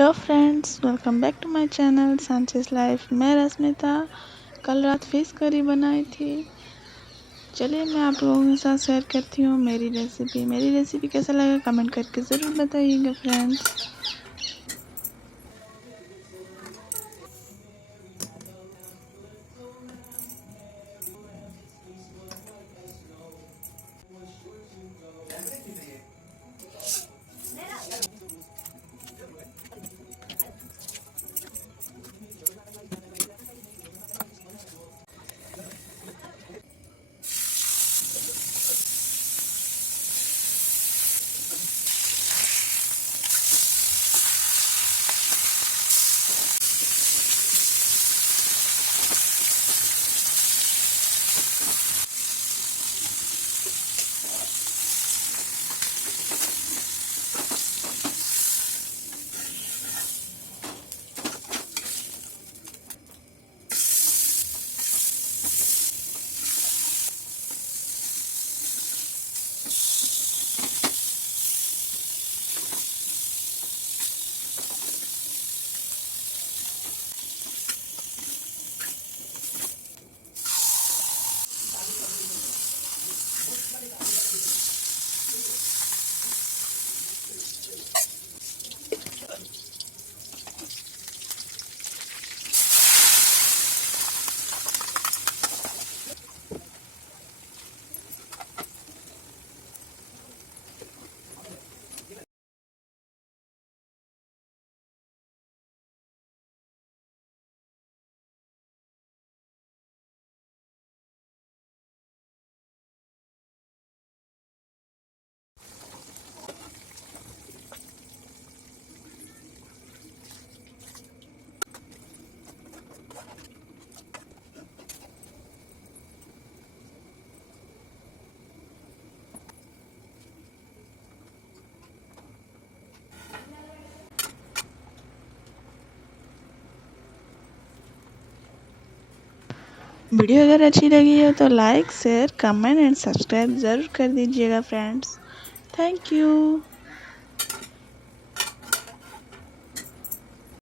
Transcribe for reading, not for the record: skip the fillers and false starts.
Hello friends, welcome back to my channel Sanchez life. मैं रश्मिता। कल रात फिश करी बनाई थी। चलिए मैं आप लोगों के साथ शेयर करती हूँ मेरी रेसिपी कैसा लगा कमेंट करके ज़रूर बताइएगा फ्रेंड्स। वीडियो अगर अच्छी लगी हो तो like share comment and subscribe ज़रूर कर दीजिएगा फ्रेंड्स। Thank you.